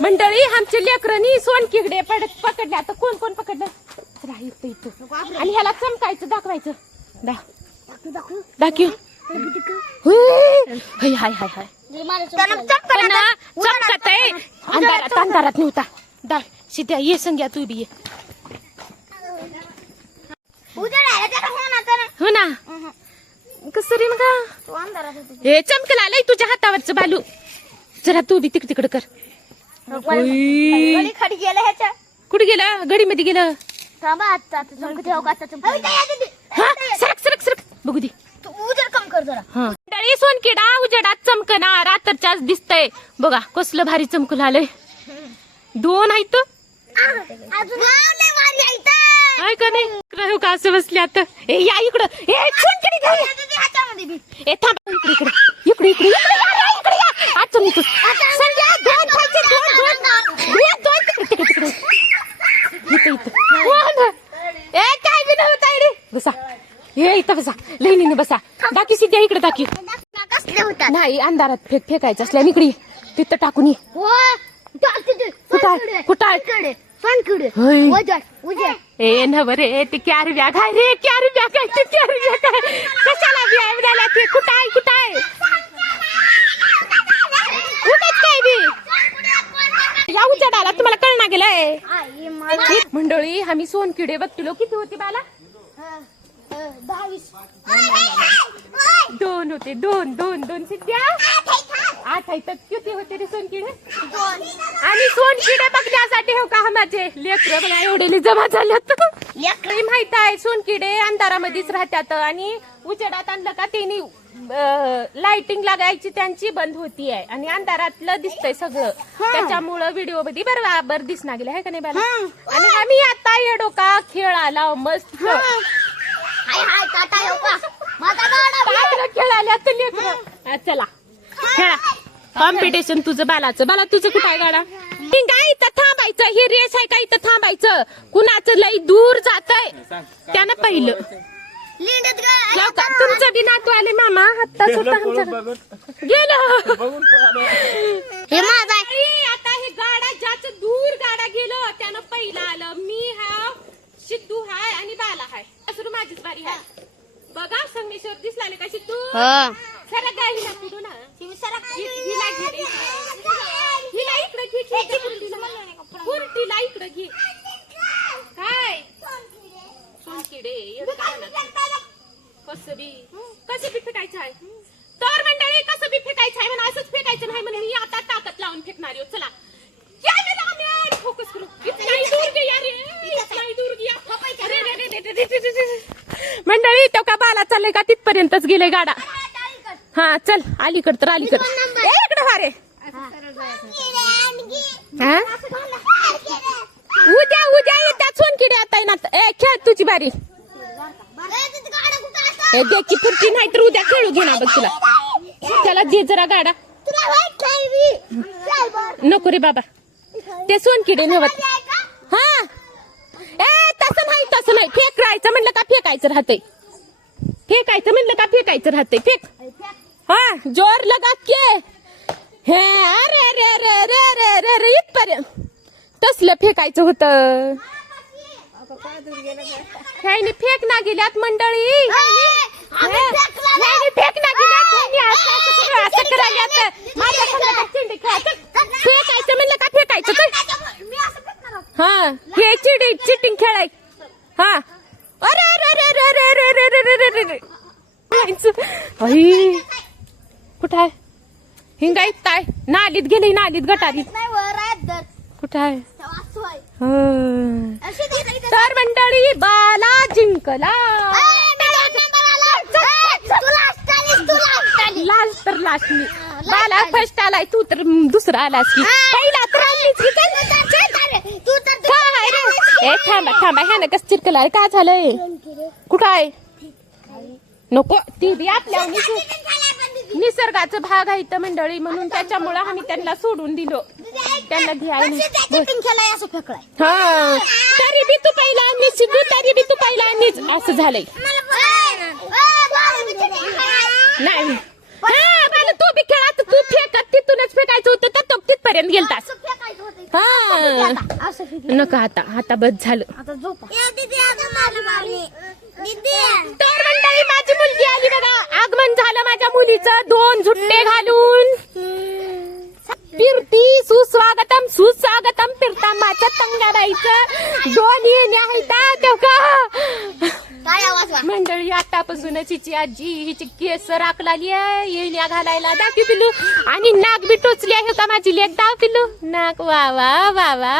मंडळी आमचे लेकरनी सोनकिडे पकडले. आता कोण कोण पकडलं इथं आणि ह्याला चमकायचं दाखवायचं. दाखव हाय हाय हाय हाय चमकत आहे. अंधारात अंधारात नव्हता. दा सीध्या ये संग्या तू बी ये. हो ना कसं रे मग हे चमकल आलंय तुझ्या हातावरचं बालू. जरा तू बी तिकडे कर. कुठे गेला गडी मध्ये गेलं. सरक सरक सरक बघू दे. कम कर जरा. सोनकिडा उजेडात चमकना रात्रच्याच दिसतय बघा. कसलं भारी चमकून आलंय. 2 आहेत काय का नाही का असं बसले आता. या इकडं सोनकिडी थांब इकडे इकडे इकडे इकडे आज संध्या 2 काय बी नव्हता रे. बसा हे इथं बसा लईनीने बसा. दाखी सीध्या इकडे दाखी. नाही अंधारात फेकायचं असल्या इकडे तिथं टाकून ये. ए नवरे ते कॅरी बॅग आहे रे. कॅरी बॅग आहे ते कॅरी बॅग आहे. कशाला बॅग झाला ते. कुठं आहे कुठं आहे उगाच काय बी या उजेडाला तुम्हाला कळना गेलंय. मंडळी आम्ही सोनकिडे बघतो. किती होती बाला. 2 होते. 2 सिद्ध्या 8 आहेत. किती होते रे सोनकिडे. आणि सोनकिडे बघण्यासाठी हो का माझे लेकर बघा एवढे जमा झाल्यात. माहित आहे सोनकिडे अंधारामध्येच राहतात आणि उजेडात आणलं का त्यांनी लाइटिंग लागायची त्यांची बंद होती आहे आणि अंधारातलं दिसतंय सगळं. त्याच्यामुळं व्हिडिओ मध्ये बरोबर दिसणार गेलं आहे का नाही बाला. आणि आम्ही आता येडो का खेळ आला मस्त खेळाल्या. चला खेळा कॉम्पिटिशन तुझं बालाचं. बाला तुझं कुठं आहे गाडा. इथं थांबायचं. ही रेस आहे का इथं थांबायचं. कुणाचं लई दूर जातंय त्यानं पहिलं. तुमचं बी नातू आले मामा आत्ताच गेलं. हे माझा आता हे गाडा ज्याचं दूर गाडा गेलं त्यानं पहिलं आलं. मी हा सिद्धू हाय आणि बाला हाय. असं माझीच बारी हाय बघा. संगमेश्वर दिसला का सिद्धू. सरा गाई ना पुढू ना हिला घे. हिला इकडे घे. कुर्तीला इकडे घे. काय सोनकिडे कसं बी फेकायचं आहे. तर मंडळी कसं बी फेकायचं आहे म्हणून असंच फेकायचं नाही म्हणून मी आता ताकद लावून फेकणार. चला फोकस करू. मंडळी तो का बाला चाललंय का तिथपर्यंतच गेले गाडा. हा चल अलीकड तर अलीकड इकडे वारे. उद्या येतात सोनकिडे आता ना. खेळ तुझी बारी. देखी फुटती नाही तर उद्या खेळू घे ना बघ तुला. त्याला दे जरा गाडा. नको रे बाबा ते सोनकिडे नव्हत. हा तसं नाही फेकायचं म्हणलं का फेकायचं राहतंय. फेकायचं म्हणलं का फेकायचं राहतंय. फेक हा जोर लगा के. हे अरे अरे अरे अरे अरे अरे इथपर्यंत तसलं फेकायचं होतं. ह्यानी फेक ना गेल्यात मंडळी. फेक ना गेल्यात. फेकायचं म्हणलं का फेकायचं. हा हे चिटिंग खेळाय. हा अरे अरे अरे अरे अरे अरे अरे अरे कुठं आहे. हिंगाईत काय नालीत गेली. नालीत गटारीत कुठं आहे. तर मंडळी बाला जिंकला. लास्ट तर लास्ट मी. बाला फर्स्ट आलाय. तू तर दुसरा आलास की पहिला तर थांबा ह्यानं कस चिरकला. काय झालंय. कुठं आहे. नको ती बी आपल्या निसर्गाचा भाग आहे तर मंडळी म्हणून त्याच्यामुळे आम्ही त्यांना सोडून दिलो. त्यांना घ्यायला हा तरी बी तू पहिला आणि सिद्धू तरी बी तू पहिला आणि असं झालंय. नाही हा तू बी खेळा. तू फेकत तिथूनच फेकायचं होतं तर तो तिथपर्यंत गेलतास. हा असं नका आता बस झालं. आता झोपा. तर मंडळी माझी मुलगी आली बघा. आगमन झालं माझ्या मुलीचं 2 झुट्टे घालून. फिरती सुस्वागतम सुस्वागतम फिरता माझ्या तंगाबाईचं 2 येणे आहेत तेव्हा. काय आवाज वा? मंडळी आतापासूनच हिची आजी हिची केस राखलाली आहे. येण्या घालायला दाखवी पिलू आणि नाक बी टोचली आहे का माझी लेक. दाव पिलू नाक वा वा वा वा.